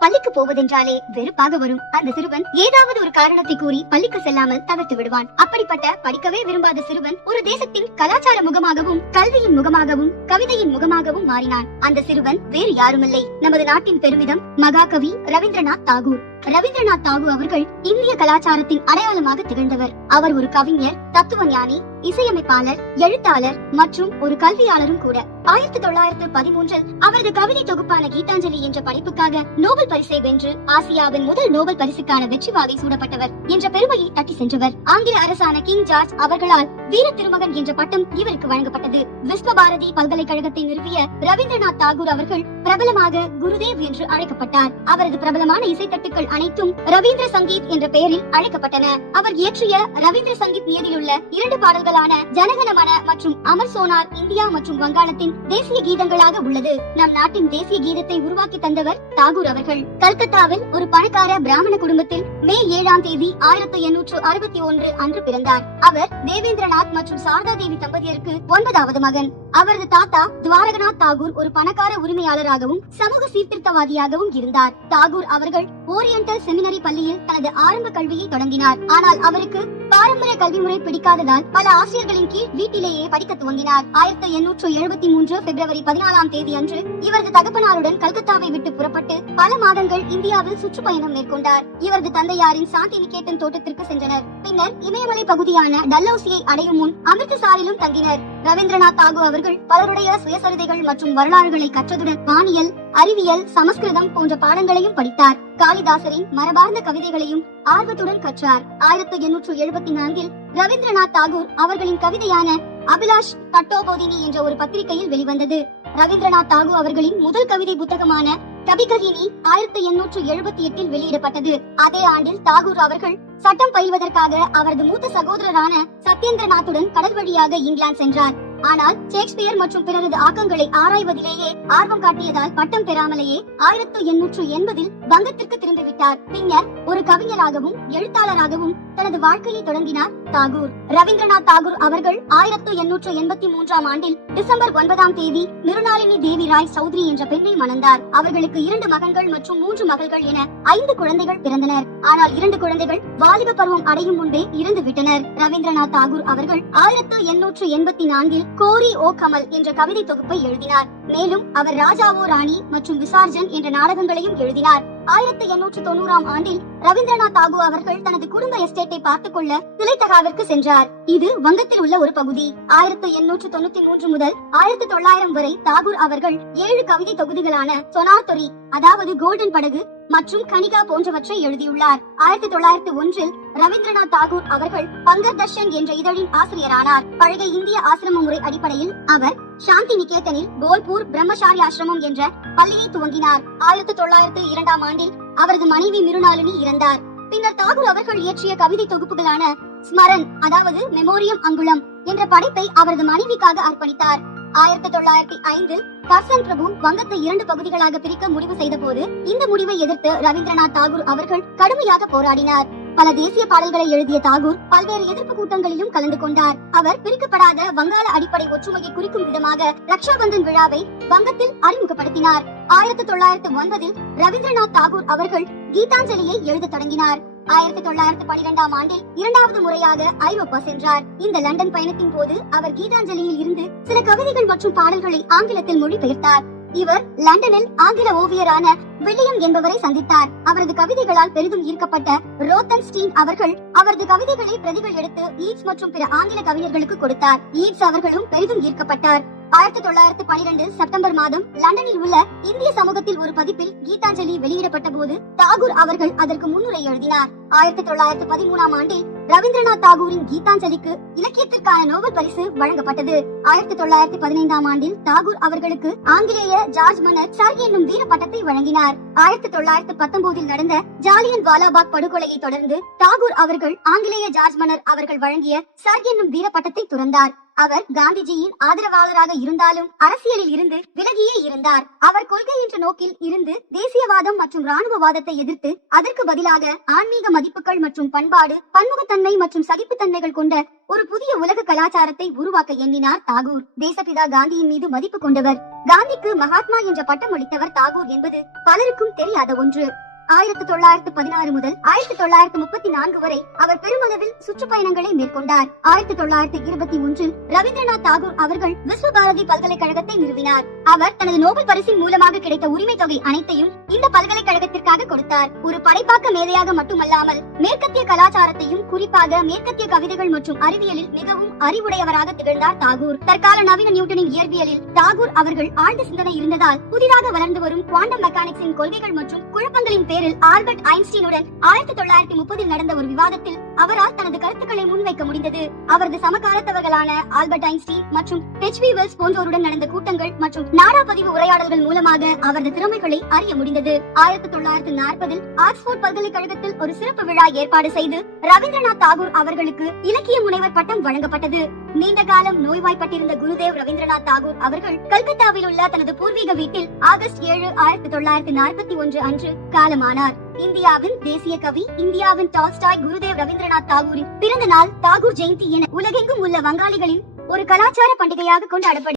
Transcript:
பள்ளிக்கு போவதென்றாலே வெறுப்பாக வரும். அந்த சிறுவன் ஏதாவது ஒரு காரணத்தை கூறி பள்ளிக்கு செல்லாமல் தவிர்த்து விடுவான். அப்படிப்பட்ட படிக்கவே விரும்பாத சிறுவன் ஒரு தேசத்தின் கலாச்சார முகமாகவும் கல்வியின் முகமாகவும் கவிதையின் முகமாகவும் மாறினான். அந்த சிறுவன் வேறு யாருமில்லை. நமது நாட்டின் பெருமிதம் மகாகவி ரவீந்திரநாத் தாகூர். ரவீந்திரநாத் தாகூர் அவர்கள் இந்திய கலாச்சாரத்தின் அடையாளமாக திகழ்ந்தவர். அவர் ஒரு கவிஞர் தத்துவ ஞானி இசையமைப்பாளர் எழுத்தாளர் மற்றும் ஒரு கல்வியாளரும் கூட. ஆயிரத்தி தொள்ளாயிரத்து பதிமூன்றில் அவரது கவிதை தொகுப்பான கீதாஞ்சலி என்ற படைப்புக்காக நோபல் பரிசை வென்று ஆசியாவின் முதல் நோபல் பரிசுக்கான வெற்றி வாகை சூடப்பட்டவர் என்ற பெருமையை தட்டி சென்றவர். ஆங்கில அரசான கிங் ஜார்ஜ் அவர்களால் வீர திருமகன் என்ற பட்டம் இவருக்கு வழங்கப்பட்டது. விஸ்வ பாரதி பல்கலைக்கழகத்தை நிறுவிய ரவீந்திரநாத் தாகூர் அவர்கள் பிரபலமாக குருதேவ் என்று அழைக்கப்பட்டார். அவரது பிரபலமான இசைத்தட்டுக்கள் அனைத்தும் ரவீந்திர சங்கீத் என்ற பெயரில் அழைக்கப்பட்டன. அவர் இயற்றிய ரவீந்திர சங்கீத் நியதிலுள்ள இரண்டு பாடல்களான ஜனகணமன மற்றும் அமர் சோனார் இந்தியா மற்றும் வங்காளத்தின் தேசிய கீதங்களாக உள்ளது. நம் நாட்டின் தேசிய கீதத்தை உருவாக்கி தந்தவர் தாகூர் அவர்கள். கல்கத்தாவில் ஒரு பணக்கார பிராமண குடும்பத்தில் மே ஏழாம் தேதி ஆயிரத்தி எண்ணூற்று அறுபத்தி ஒன்று அன்று பிறந்தார். அவர் தேவேந்திரநாத் மற்றும் சாரதா தேவி தம்பதியருக்கு ஒன்பதாவது மகன். அவரது தாத்தா துவாரகநாத் தாகூர் ஒரு பணக்கார உரிமையாளராகவும் சமூக சீர்திருத்தவாதியாகவும் இருந்தார். தாகூர் அவர்கள் ஓரியண்டல் செமினரி பள்ளியில் தனது ஆரம்ப கல்வியை தொடங்கினார். ஆனால் அவருக்கு பாரம்பரிய கல்வி முறை பிடிக்காததால் பல ஆசிரியர்களின் கீழ் வீட்டிலேயே படிக்க துவங்கினார். ஆயிரத்தி எண்ணூற்று எழுபத்தி மூன்று பிப்ரவரி பதினாலாம் தேதி அன்று இவரது தகப்பனாருடன் கல்கத்தாவை விட்டு புறப்பட்டு பல மாதங்கள் இந்தியாவில் சுற்றுப்பயணம் மேற்கொண்டார். இவரது தந்தையாரின் சாந்தி நிகேதன் தோட்டத்திற்கு சென்றனர். பின்னர் இமயமலை பகுதியான டல்லௌசியை அடையும் முன் அமிர்தசாரிலும் தங்கினர். ரவீந்திரநாத் தாகூர் அவர்கள் பலருடைய சுயசரிதைகள் மற்றும் வரலாறுகளை கற்றதுடன் வானியல் அறிவியல் சமஸ்கிருதம் போன்ற பாடங்களையும் படித்தார். காளிதாசரின் மரபார்ந்த கவிதைகளையும் ஆர்வத்துடன் கற்றார். ஆயிரத்தி எண்ணூற்று எழுபத்தி நான்கில் ரவீந்திரநாத் தாகூர் அவர்களின் கவிதையான அபிலாஷ் தட்டோபோதினி என்ற ஒரு பத்திரிகையில் வெளிவந்தது. ரவீந்திரநாத் தாகூர் அவர்களின் முதல் கவிதை புத்தகமான கபிககினி ஆயிரத்தி எண்ணூற்று எழுபத்தி எட்டில் வெளியிடப்பட்டது. அதே ஆண்டில் தாகூர் அவர்கள் சட்டம் பயில்வதற்காக அவரது மூத்த சகோதரரான சத்யேந்திரநாத்துடன் கடல் வழியாக இங்கிலாந்து சென்றார். ஆனால் ஷேக்ஸ்பியர் மற்றும் பிறரது ஆக்கங்களை ஆராய்வதிலேயே ஆர்வம் காட்டியதால் பட்டம் பெறாமலேயே ஆயிரத்து எண்ணூற்று எண்பதில் வங்கத்திற்கு திரும்பிவிட்டார். பின்னர் ஒரு கவிஞராகவும் எழுத்தாளராகவும் தனது வாழ்க்கையை தொடங்கினார் தாகூர். ரவீந்திரநாத் தாகூர் அவர்கள் ஆயிரத்து எண்ணூற்று எண்பத்தி மூன்றாம் ஆண்டில் டிசம்பர் ஒன்பதாம் தேதி மிருணாளினி தேவி ராய் சௌத்ரி என்ற பெண்ணை மணந்தார். அவர்களுக்கு இரண்டு மகன்கள் மற்றும் மூன்று மகள்கள் என ஐந்து குழந்தைகள் பிறந்தனர். ஆனால் இரண்டு குழந்தைகள் வாலிப பருவம் அடையும் முன்பே இறந்து விட்டனர் ரவீந்திரநாத் தாகூர் அவர்கள் ஆயிரத்து எண்ணூற்று எண்பத்தி நான்கில் கோரி ஓ கமல் என்ற கவிதை தொகுப்பை எழுதினார். மேலும் அவர் ராஜாவோ ராணி மற்றும் விசார்ஜன் என்ற நாடகங்களையும் எழுதினார். ஆயிரத்தி எண்ணூற்று தொண்ணூறாம் ஆண்டில் ரவீந்திரநாத் தாகூர் அவர்கள் தனது குடும்ப எஸ்டேட்டை பார்த்துக் கொள்ள திலைத்தகாவிற்கு சென்றார். இது வங்கத்தில் உள்ள ஒரு பகுதி. ஆயிரத்தி எண்ணூற்று தொண்ணூத்தி மூன்று முதல் ஆயிரத்தி தொள்ளாயிரம் வரை தாகூர் அவர்கள் ஏழு கவிதை தொகுதிகளான சொனாத்தொரி அதாவது கோல்டன் படகு மற்றும் கனிகா போன்றவற்றை எழுதியுள்ளார். ஆயிரத்தி தொள்ளாயிரத்தி ஒன்றில் ரவீந்திரநாத் தாகூர் அவர்கள் பங்கர் தர்ஷன் என்ற இதழின் ஆசிரியரானார். பழைய இந்திய ஆசிரம முறை அடிப்படையில் அவர் சாந்தி நிகேதனில் போல்பூர் பிரம்மசாரி ஆசிரமம் என்ற பள்ளியை துவங்கினார். ஆயிரத்தி தொள்ளாயிரத்து இரண்டாம் ஆண்டில் அவரது மனைவி மிருணாளினி இறந்தார். பின்னர் தாகூர் அவர்கள் இயற்றிய கவிதை தொகுப்புகளான ஸ்மரன் அதாவது மெமோரியம் அங்குளம் என்ற படைப்பை அவரது மனைவிக்காக அர்ப்பணித்தார். ஆயிரத்தி தொள்ளாயிரத்தி ஐந்தில் கர்சன் பிரபு வங்கத்தை இரண்டு பகுதிகளாக பிரிக்க முடிவு செய்த போது இந்த முடிவை எதிர்த்து ரவீந்திரநாத் தாகூர் அவர்கள் கடுமையாக போராடினார். பல தேசிய பாடல்களை எழுதிய தாகூர் பல்வேறு எதிர்ப்பு கூட்டங்களிலும் கலந்து கொண்டார். அவர் பிரிக்கப்படாத வங்காள அடிப்படை ஒற்றுமையை குறிக்கும் விதமாக ரக்ஷாபந்தன் விழாவை வங்கத்தில் அறிமுகப்படுத்தினார். ஆயிரத்தி தொள்ளாயிரத்தி ஒன்பதில் ரவீந்திரநாத் தாகூர் அவர்கள் கீதாஞ்சலியை எழுத தொடங்கினார். ஆயிரத்தி தொள்ளாயிரத்தி பனிரெண்டாம் ஆண்டில் இரண்டாவது முறையாக ஐரோப்பா சென்றார். இந்த லண்டன் பயணத்தின் போது அவர் கீதாஞ்சலியில் இருந்து சில கவிதைகள் மற்றும் பாடல்களை ஆங்கிலத்தில் மொழிபெயர்த்தார். இவர் லண்டனில் ஆங்கில ஓவியரான வில்லியம் என்பவரை சந்தித்தார். அவரது கவிதைகளால் பெரிதும் ஈர்க்கப்பட்ட ரோத்தன் ஸ்டீன் அவர்கள் அவரது கவிதைகளை பிரதிகள் எடுத்து ஈட்ஸ் மற்றும் பிற ஆங்கில கவிஞர்களுக்கு கொடுத்தார். ஈட்ஸ் அவர்களும் பெரிதும் ஈர்க்கப்பட்டார். ஆயிரத்தி தொள்ளாயிரத்தி பனிரெண்டு செப்டம்பர் மாதம் லண்டனில் உள்ள இந்திய சமூகத்தில் ஒரு பதிப்பில் கீதாஞ்சலி வெளியிடப்பட்ட போது தாகூர் அவர்கள் அதற்கு முன்னுரை எழுதினார். ஆயிரத்தி தொள்ளாயிரத்தி பதிமூணாம் ஆண்டில் ரவீந்திரநாத் தாகூரின் கீதாஞ்சலிக்கு இலக்கியத்திற்கான நோபல் பரிசு வழங்கப்பட்டது. ஆயிரத்தி தொள்ளாயிரத்தி பதினைந்தாம் ஆண்டில் தாகூர் அவர்களுக்கு ஆங்கிலேய ஜார்ஜ் மன்னர் சர் என்னும் வீர பட்டத்தை வழங்கினார். ஆயிரத்தி தொள்ளாயிரத்தி பத்தொன்பதில் நடந்த ஜாலியன் வாலாபாக் படுகொலையை தொடர்ந்து தாகூர் அவர்கள் ஆங்கிலேய ஜார்ஜ் மன்னர் அவர்கள் வழங்கிய சர் என்னும் வீர பட்டத்தை துறந்தார். அவர் காந்திஜியின் ஆதரவாளராக இருந்தாலும் அரசியலில் இருந்து விலகியே இருந்தார். அவர் கொள்கை என்ற நோக்கில் இருந்து தேசியவாதம் மற்றும் ராணுவவாதத்தை எதிர்த்து அதற்கு பதிலாக ஆன்மீக மதிப்புகள் மற்றும் பண்பாடு பன்முகத்தன்மை மற்றும் சகிப்புத்தன்மைகள் கொண்ட ஒரு புதிய உலக கலாச்சாரத்தை உருவாக்க எண்ணினார் தாகூர். தேசப்பிதா காந்தியின் மீது மதிப்பு கொண்டவர். காந்திக்கு மகாத்மா என்ற பட்டம் அளித்தவர் தாகூர் என்பது பலருக்கும் தெரியாத ஒன்று. ஆயிரத்தி தொள்ளாயிரத்து பதினாறு முதல் ஆயிரத்தி தொள்ளாயிரத்து முப்பத்தி நான்கு வரை அவர் பெருமளவில் சுற்றுப்பயணங்களை மேற்கொண்டார். ஆயிரத்தி தொள்ளாயிரத்தி இருபத்தி ஒன்றில் ரவீந்திரநாத் தாகூர் அவர்கள் விஸ்வ பாரதி பல்கலைக்கழகத்தை நிறுவினார். அவர் தனது நோபல் பரிசின் மூலமாக கிடைத்த உரிமை தொகை அனைத்தையும் இந்த பல்கலைக்கழகத்திற்காக கொடுத்தார். ஒரு படைப்பாக்க மேதையாக மட்டுமல்லாமல் மேற்கத்திய கலாச்சாரத்தையும் குறிப்பாக மேற்கத்திய கவிதைகள் மற்றும் அறிவியலில் மிகவும் அறிவுடையவராக திகழ்ந்தார் தாகூர். தற்கால நவீன நியூட்டனின் இயற்பியலில் தாகூர் அவர்கள் ஆழ்ந்த சிந்தனை இருந்ததால் புதிதாக வளர்ந்து வரும் குவாண்டம் மெக்கானிக்ஸின் கொள்கைகள் மற்றும் குழப்பங்களின் பேரில் ஆல்பர்ட் ஐன்ஸ்டீனுடன் ஆயிரத்தி தொள்ளாயிரத்தி முப்பதில் நடந்த ஒரு விவாதத்தில் அவரால் தனது கருத்துக்களை முன்வைக்க முடிந்தது. அவரது சமகாலத்தவர்களான ஆல்பர்ட் ஐன்ஸ்டீன் மற்றும் ஹெச் வி வெல்ஸ் போன்றோருடன் நடந்த கூட்டங்கள் மற்றும் நாடா பதிவு உரையாடல்கள் மூலமாக அவரது திறமைகளை அறிய முடிந்தது. ஆயிரத்தி தொள்ளாயிரத்தி நாற்பதில் ஆக்ஸ்போர்ட் பல்கலைக்கழகத்தில் ஒரு சிறப்பு விழா ஏற்பாடு செய்து ரவீந்திரநாத் தாகூர் அவர்களுக்கு இலக்கிய முனைவர் பட்டம் வழங்கப்பட்டது. நீண்ட காலம் நோய்வாய்ப்பட்டிருந்த குருதேவ் ரவீந்திரநாத் தாகூர் அவர்கள் கல்கத்தாவில் உள்ள தனது பூர்வீக வீட்டில் ஆகஸ்ட் ஏழு ஆயிரத்தி தொள்ளாயிரத்தி நாற்பத்தி ஒன்று அன்று காலமானார். இந்தியாவின் தேசிய கவி இந்தியாவின் டால்ஸ்டாய் குருதேவ் ரவீந்திரநாத் தாகூரின் பிறந்த நாள் தாகூர் ஜெயந்தி என உலகெங்கும் உள்ள வங்காளிகளின் ஒரு கலாச்சார பண்டிகையாக கொண்டாடப்படும்